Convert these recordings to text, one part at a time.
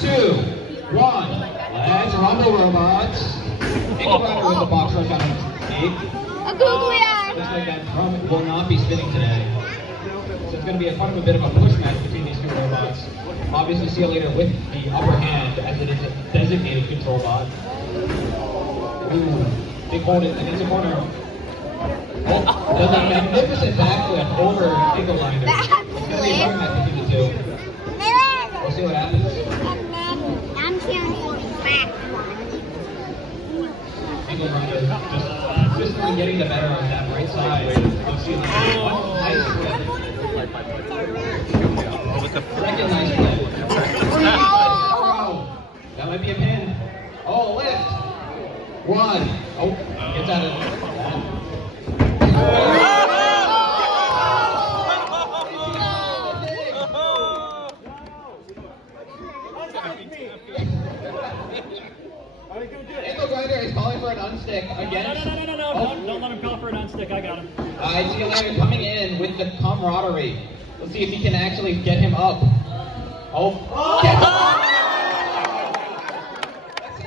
2, 1. Let's rumble, robots. Ankle grinder with the box rush on 8. Looks like that drum will not be spinning today. So it's going to be a fun of a bit of a push match between these two robots. Obviously, see you later with the upper hand as it is a designated control bot. Ooh, big hold it against the corner. Oh, does a magnificent backflip over ankle grinder. It's going to be a fun match between the two. We'll see what happens. I'm cheering for the back one. Ankle grinder just getting the better of that right side of ceiling. Nice flip. Second nice flip. That might be a pin. Oh, lift. 1. Oh, gets out of it. Ankle grinder is calling for an unstick against. No. Don't let him call for an unstick. I got him. I see Larry coming in with the camaraderie. Let's see if he can actually get him up. Oh. Get him up! That's it.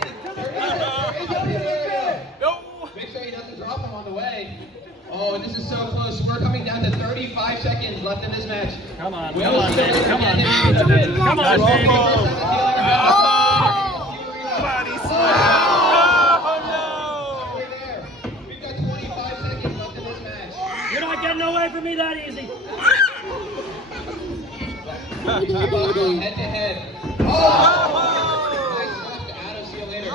Make sure he doesn't drop him on the way. Oh, this is so close. We're coming down to 35 seconds left in this match. Come on, Come on, baby. Come on, baby. We've got 25 seconds left in this match. You're not getting away from me that easy. Going head to head. Oh! Nice left out of see you later.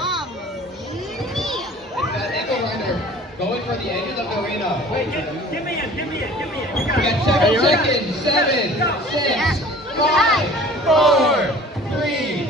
It's that ankle grinder going for the edges of the arena. Wait, give me it. You We got it. got 7 seconds. 7, 6, 5, 4, 3,